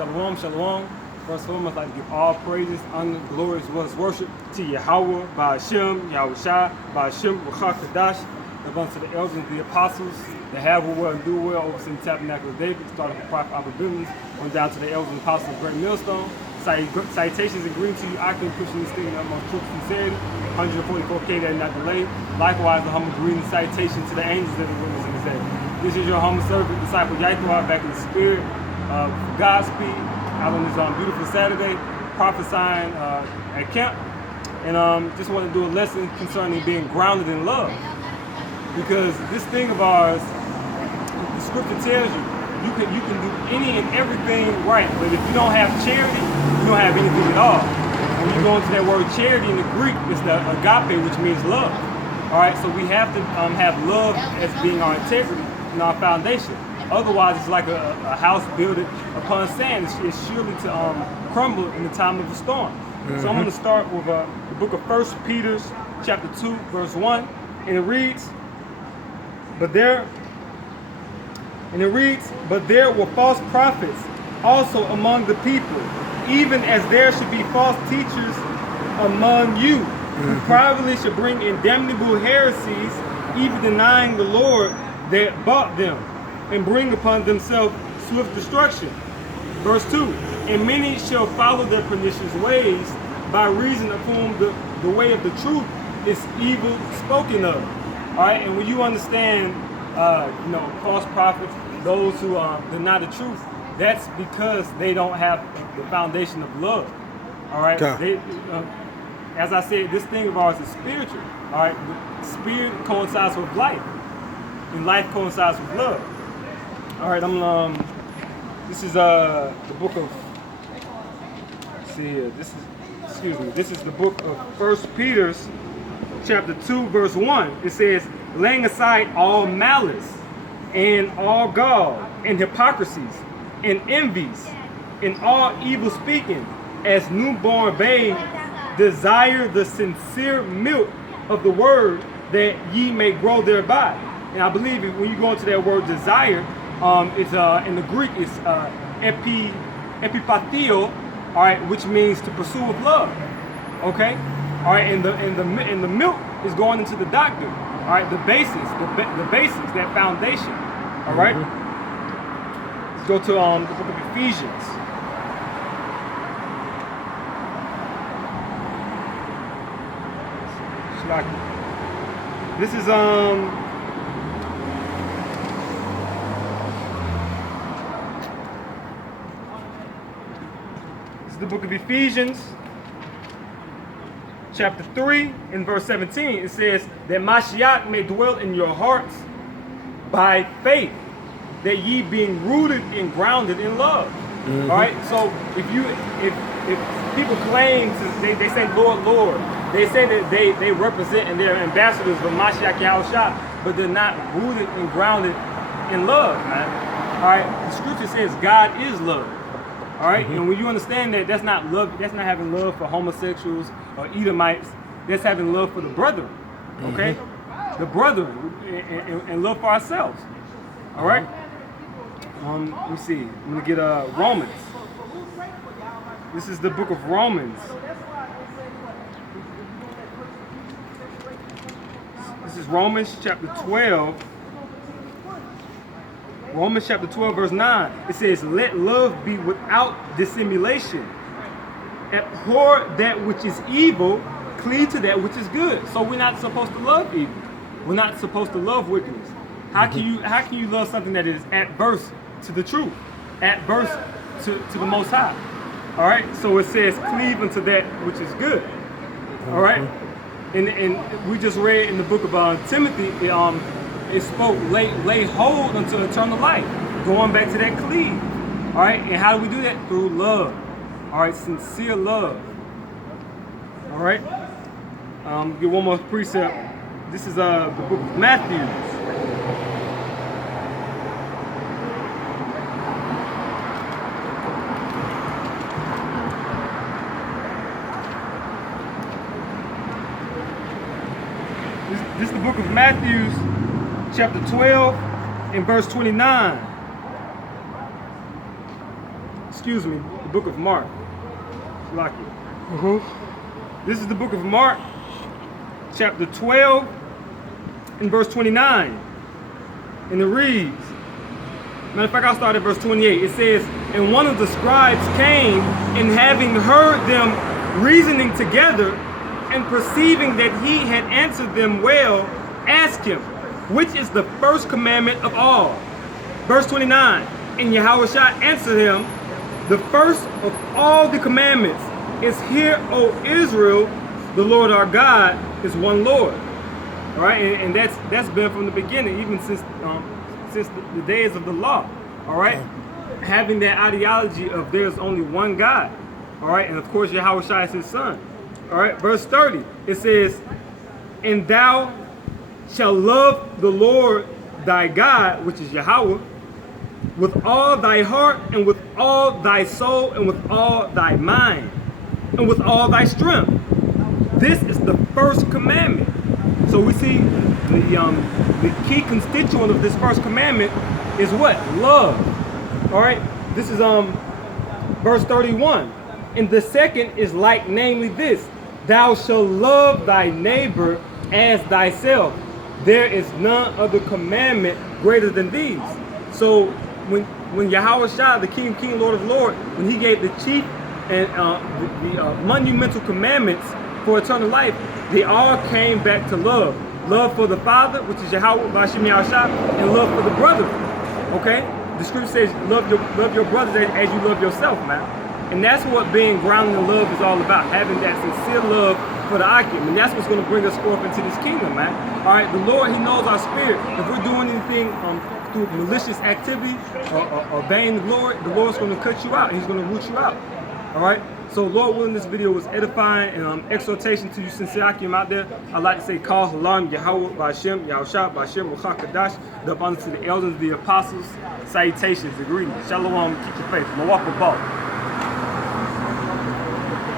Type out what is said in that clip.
Shalom, shalom. First of all, I'd like to give all praises, honor, glory, as well as worship to Yahweh, Ba'ashem, Yahushua, Ba'ashem, Ruach Kadash, and unto the elders and the apostles, that have well and do well, overseeing the tabernacle of David, starting from Prophet Abba Billings, on down to the elders and apostles of Great Millstone. Salutations and greetings to you. I can pushing this thing in the utmost truth and sincerity. 144K that not delayed. Likewise, the humble greeting and salutation to the angels that are witness in this day. This is your humble servant, disciple Yaitwa, back in the spirit of Godspeed, out on this beautiful Saturday, prophesying at camp. And just want to do a lesson concerning being grounded in love. Because this thing of ours, the scripture tells you, you can do any and everything right, but if you don't have charity, you don't have anything at all. When you go into that word charity in the Greek, it's the agape, which means love. All right, so we have to have love as being our integrity and our foundation. Otherwise, it's like a house built upon sand. It's surely to crumble in the time of a storm. So I'm going to start with the book of 1 Peter, chapter 2, verse 1, and it reads, But there were false prophets also among the people, even as there should be false teachers among you, who privately should bring in damnable heresies, even denying the Lord that bought them, and bring upon themselves swift destruction. Verse 2, And many shall follow their pernicious ways, by reason of whom the way of the truth is evil spoken of. All right, and when you understand false prophets, those who deny the truth, that's because they don't have the foundation of love. All right. Okay. As I said, this thing of ours is spiritual. All right. Spirit coincides with life, and life coincides with love. All right. This is the book of. Let's see here. This is the book of 1 Peter, chapter 2, verse 1. It says, laying aside all malice, and all gall, and hypocrisies, and envies, and all evil speaking, as newborn babes desire the sincere milk of the word, that ye may grow thereby. And I believe when you go into that word desire, it's in the Greek it's epipathio, all right, which means to pursue with love. Okay, all right, and the milk is going into the doctor. All right, the basics, that foundation. All right. Let's go to the book of Ephesians. This is the book of Ephesians, chapter 3, and verse 17. It says that Mashiach may dwell in your hearts by faith, that ye being rooted and grounded in love. All right. So if people claim to, they say Lord, Lord, they say that they represent and they're ambassadors of Mashiach Yahushua, but they're not rooted and grounded in love. All right. The scripture says God is love. All right. And when you understand that, that's not love. That's not having love for homosexuals or Edomites. That's having love for the brethren. Okay. The brethren, and love for ourselves. All right. Let me see. I'm gonna get Romans. This is the book of Romans. This is Romans chapter 12. Romans chapter 12, verse 9. It says, "Let love be without dissimulation. Abhor that which is evil. Cleave to that which is good." So we're not supposed to love evil. We're not supposed to love wickedness. How can you love something that is adverse to the truth, adverse to the Most High? All right. So it says, "Cleave unto that which is good." All right. And we just read in the book of Timothy, it spoke, lay hold unto eternal life. Going back to that cleave. All right. And how do we do that? Through love. All right. Sincere love. All right. Get one more precept. This is the book of Matthew. This is the book of Matthew, chapter 12, and verse 29. excuse me, the book of Mark. Lock it. This is the book of Mark, chapter 12, and verse 29. And it reads, matter of fact, I'll start at verse 28. It says, and one of the scribes came, and having heard them reasoning together, and perceiving that he had answered them well, asked him, which is the first commandment of all? Verse 29, and Yahushua answered him, the first of all the commandments is, hear, O Israel, the Lord our God is one Lord. All right, and that's been from the beginning, even since the days of the law. All right, having that ideology of there's only one God. All right, and of course Yahushua is his son. All right, verse 30, it says, and thou shalt love the Lord thy God, which is Yahweh, with all thy heart, and with all thy soul, and with all thy mind, and with all thy strength. This is the first commandment. So we see the key constituent of this first commandment is what? Love. All right, this is verse 31. And the second is like, namely this, thou shalt love thy neighbor as thyself. There is none other commandment greater than these. So when Yahushua, the King, Lord of Lords, when he gave the chief and the monumental commandments for eternal life, they all came back to love. Love for the Father, which is Yahweh, Bashim Yahushua, and love for the brother. Okay? The scripture says, love your brothers as you love yourself, man. And that's what being grounded in love is all about, having that sincere love for the Akim. And that's what's going to bring us forth into this kingdom, man. All right, the Lord, he knows our spirit. If we're doing anything through malicious activity or vain glory, the Lord's going to cut you out. He's going to root you out. All right? So, Lord willing, this video was edifying and exhortation to you sincere Akim out there. I'd like to say, Kal Halam, Yahweh, Ba'Shem, Yahushua, Ba'Shem, Ruach HaKadosh, the abundance to the elders, the apostles, salutations, the greetings. Shalom, keep your faith. Mawak Bal.